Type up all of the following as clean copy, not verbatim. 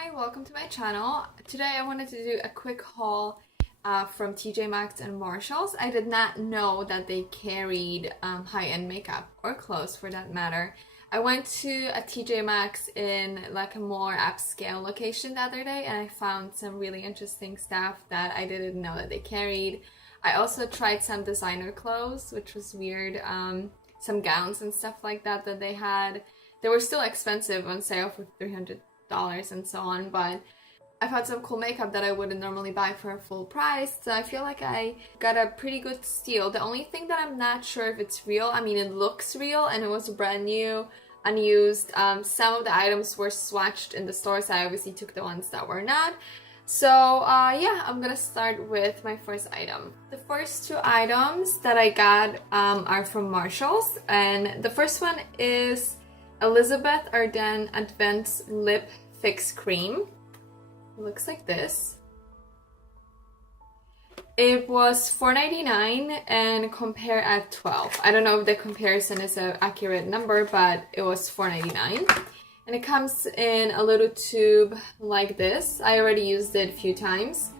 Hi, welcome to my channel. Today I wanted to do a quick haul from T.j.Maxx and Marshalls. I did not know that they carried high-end makeup or clothes for that matter. I went to a T.j.Maxx in like a more upscale location the other day and I found some really interesting stuff that I didn't know that they carried. I also tried some designer clothes, which was weird. Some gowns and stuff like that they had. They were still expensive on sale for $300 and so on, but I found some cool makeup that I wouldn't normally buy for a full price, so I feel like I got a pretty good steal. The only thing that I'm not sure if it's real, I mean it looks real and it was brand new, unused. Some of the items were swatched in the stores, so I obviously took the ones that were not. So yeah, I'm gonna start with my first item. The first two items that I got are from Marshalls, and the first one is Elizabeth Arden Advanced Lip Fix Cream. It looks like this. It was $4.99 and compare at 12. I don't know if the comparison is an accurate number, but it was $4.99. And it comes in a little tube like this. I already used it a few times.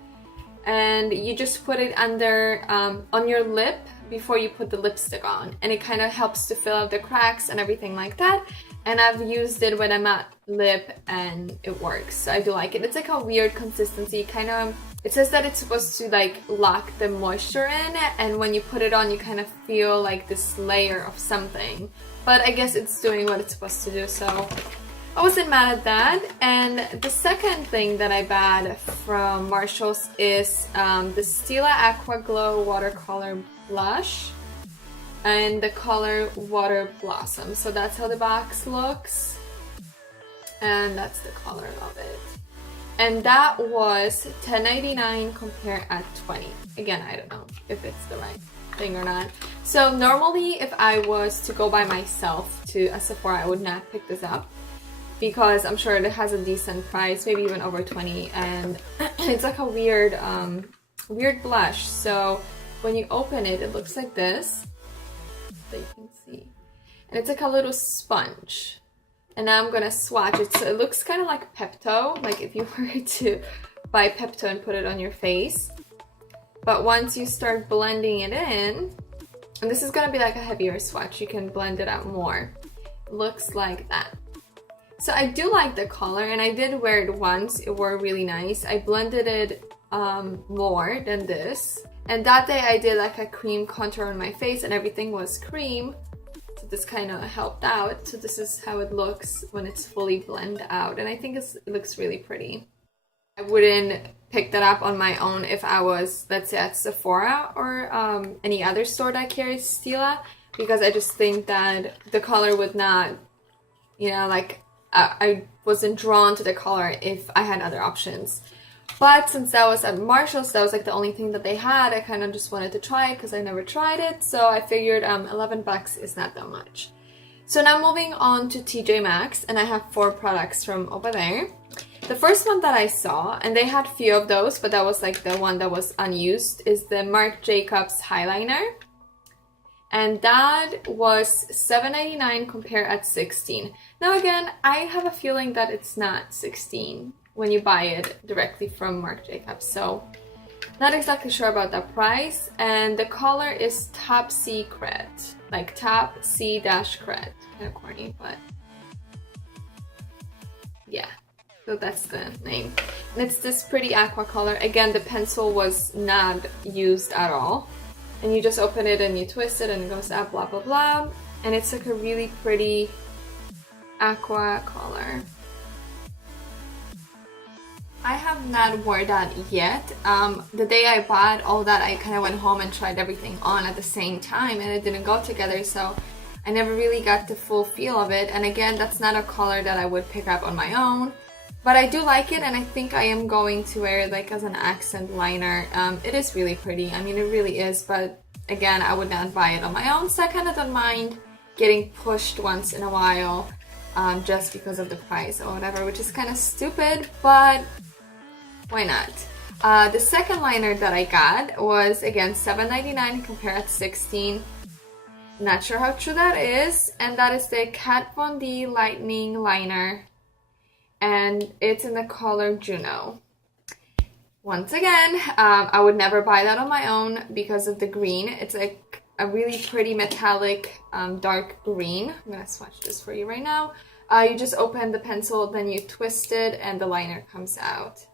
And you just put it under on your lip before you put the lipstick on. And it kind of helps to fill out the cracks and everything like that. And I've used it with a matte lip and it works. So I do like it. It's like a weird consistency, kind of. It says that it's supposed to like lock the moisture in, and when you put it on you kind of feel like this layer of something. But I guess it's doing what it's supposed to do, so I wasn't mad at that. And the second thing that I bought from Marshalls is the Stila Aqua Glow Watercolor Blush and the color Water Blossom. So that's how the box looks, and that's the color of it. And that was $10.99 compared at $20. Again, I don't know if it's the right thing or not. So normally if I was to go by myself to a Sephora, I would not pick this up because I'm sure it has a decent price, maybe even over $20, and it's like a weird weird blush. So when you open it, it looks like this, that you can see, and it's like a little sponge. And now I'm gonna swatch it. So it looks kind of like Pepto, like if you were to buy Pepto and put it on your face. But once you start blending it in, and this is gonna be like a heavier swatch, you can blend it out more. It looks like that. So I do like the color, and I did wear it once. It wore really nice. I blended it more than this. And that day I did like a cream contour on my face and everything was cream. So this kind of helped out. So this is how it looks when it's fully blended out. And I think it looks really pretty. I wouldn't pick that up on my own if I was, let's say, at Sephora or any other store that carries Stila, because I just think that the color would not, you know, like I wasn't drawn to the color if I had other options. But since that was at Marshalls, that was like the only thing that they had, I kind of just wanted to try it because I never tried it. So I figured $11 is not that much. So now moving on to T.j.Maxx, and I have 4 products from over there. The first one that I saw, and they had a few of those, but that was like the one that was unused, is the Marc Jacobs Highliner. And that was $7.99 compared at $16. Now again, I have a feeling that it's not $16 when you buy it directly from Marc Jacobs, so not exactly sure about that price. And the color is Top Secret, like Top C-Cred. Kind of corny, but yeah, so that's the name. And it's this pretty aqua color. Again, the pencil was not used at all. And you just open it and you twist it and it goes up, blah, blah, blah. And it's like a really pretty aqua color. I have not worn that yet. The day I bought all that, I kind of went home and tried everything on at the same time and it didn't go together, so I never really got the full feel of it. And again, that's not a color that I would pick up on my own, but I do like it, and I think I am going to wear it like as an accent liner. It is really pretty, I mean it really is, but again, I would not buy it on my own, so I kind of don't mind getting pushed once in a while just because of the price or whatever, which is kind of stupid, but why not? The second liner that I got was, again, $7.99 compared at $16. Not sure how true that is. And that is the Kat Von D Lightning Liner. and it's in the color Juno. Once again, I would never buy that on my own because of the green. It's like a really pretty metallic dark green. I'm gonna swatch this for you right now. You just open the pencil, then you twist it, and the liner comes out.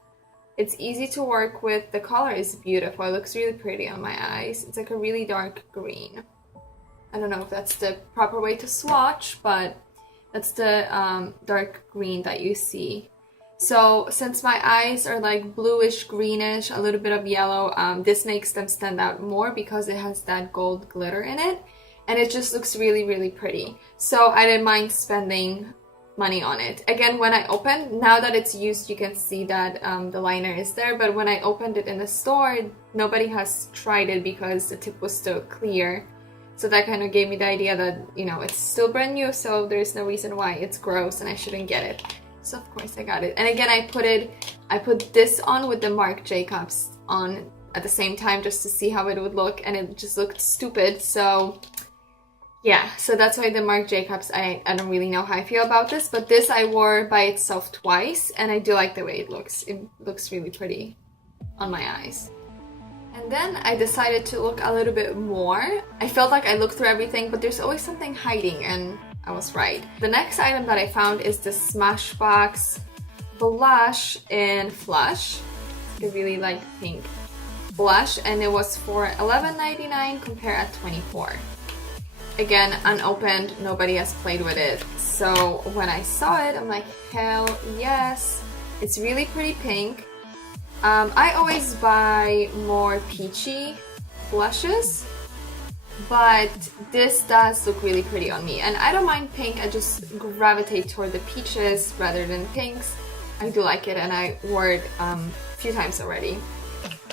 It's easy to work with. The color is beautiful. It looks really pretty on my eyes. It's like a really dark green. I don't know if that's the proper way to swatch, but that's the dark green that you see. So since my eyes are like bluish, greenish, a little bit of yellow, this makes them stand out more because it has that gold glitter in it. And it just looks really, really pretty. So I didn't mind spending money on it. Again, when I opened, now that it's used, you can see that the liner is there. But when I opened it in the store, nobody has tried it because the tip was still clear. So that kind of gave me the idea that, you know, it's still brand new, so there's no reason why it's gross and I shouldn't get it. So of course I got it. And again, I put this on with the Marc Jacobs on at the same time just to see how it would look, and it just looked stupid. So yeah, so that's why the Marc Jacobs, I don't really know how I feel about this, but this I wore by itself twice, and I do like the way it looks. It looks really pretty on my eyes. And then I decided to look a little bit more. I felt like I looked through everything, but there's always something hiding, and I was right. The next item that I found is the Smashbox blush in Flush. It's a really light pink blush, and it was for $11.99 compared at $24. Again, unopened, nobody has played with it. So when I saw it, I'm like, hell yes. It's really pretty pink. I always buy more peachy blushes, but this does look really pretty on me. And I don't mind pink, I just gravitate toward the peaches rather than pinks. I do like it, and I wore it a few times already.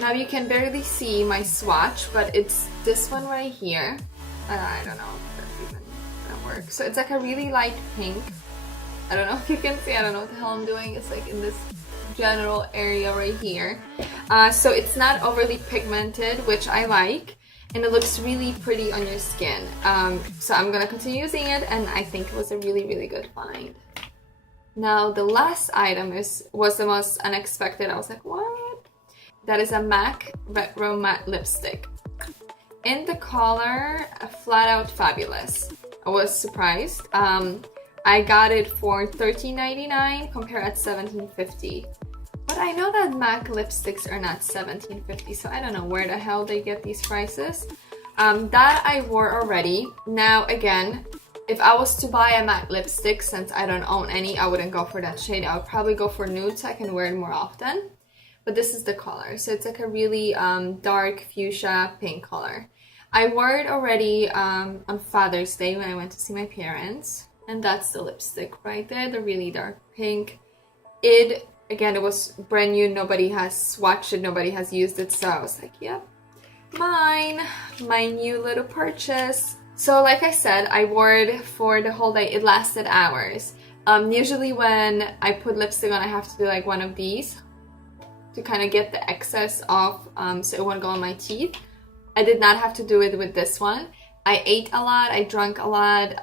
Now you can barely see my swatch, but it's this one right here. I don't know if that's even gonna work. So it's like a really light pink. I don't know if you can see, I don't know what the hell I'm doing. It's like in this general area right here. So it's not overly pigmented, which I like, and it looks really pretty on your skin. So I'm gonna continue using it, and I think it was a really, really good find. Now the last item was the most unexpected. I was like, what? That is a MAC Retro Matte Lipstick in the color Flat Out Fabulous. I was surprised. I got it for $13.99 compared at $17.50. But I know that MAC lipsticks are not $17.50, so I don't know where the hell they get these prices. That I wore already. Now again, if I was to buy a matte lipstick, since I don't own any, I wouldn't go for that shade. I would probably go for nude so I can wear it more often. But this is the color. So it's like a really dark fuchsia pink color. I wore it already on Father's Day when I went to see my parents. And that's the lipstick right there, the really dark pink. Again, it was brand new. Nobody has swatched it. Nobody has used it. So I was like, yep, mine. My new little purchase. So like I said, I wore it for the whole day. It lasted hours. Usually when I put lipstick on, I have to do like one of these to kind of get the excess off so it won't go on my teeth. I did not have to do it with this one. I ate a lot. I drank a lot.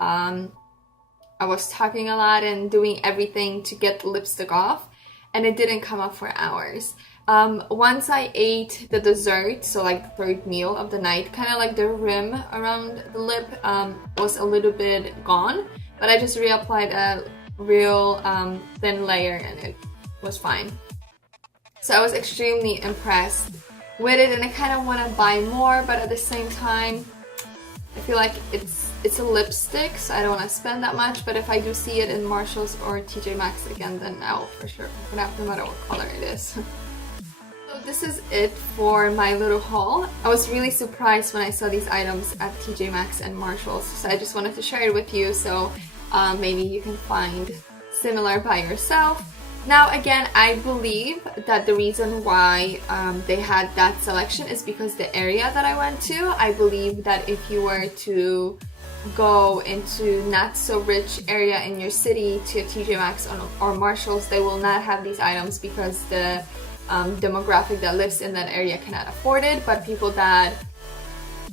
I was talking a lot and doing everything to get the lipstick off, and it didn't come off for hours. Once I ate the dessert, so like the third meal of the night, kind of like the rim around the lip was a little bit gone, but I just reapplied a real thin layer and it was fine. So I was extremely impressed with it, and I kind of want to buy more, but at the same time, I feel like it's a lipstick, so I don't want to spend that much. But if I do see it in Marshalls or T.J.Maxx again, then I'll for sure pick it up no matter what color it is. So this is it for my little haul. I was really surprised when I saw these items at T.J.Maxx and Marshalls, so I just wanted to share it with you, so maybe you can find similar by yourself. Now again, I believe that the reason why they had that selection is because the area that I went to. I believe that if you were to go into not so rich area in your city to TJ Maxx or Marshalls, they will not have these items because the demographic that lives in that area cannot afford it, but people that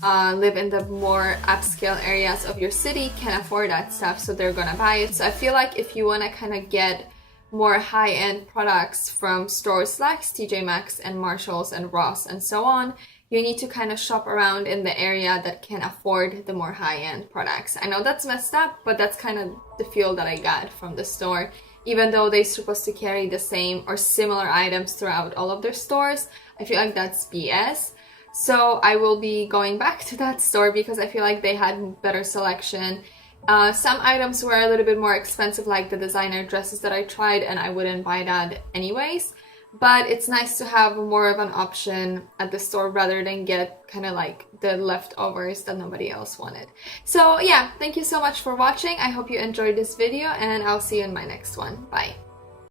live in the more upscale areas of your city can afford that stuff, so they're gonna buy it. So I feel like if you want to kind of get more high-end products from stores like T.j.Maxx and Marshalls and Ross and so on, you need to kind of shop around in the area that can afford the more high-end products. I know that's messed up, but that's kind of the feel that I got from the store. Even though they're supposed to carry the same or similar items throughout all of their stores, I feel like that's BS. So I will be going back to that store because I feel like they had better selection. Some items were a little bit more expensive, like the designer dresses that I tried, and I wouldn't buy that anyways. But it's nice to have more of an option at the store rather than get kind of like the leftovers that nobody else wanted. So yeah, thank you so much for watching. I hope you enjoyed this video, and I'll see you in my next one. Bye.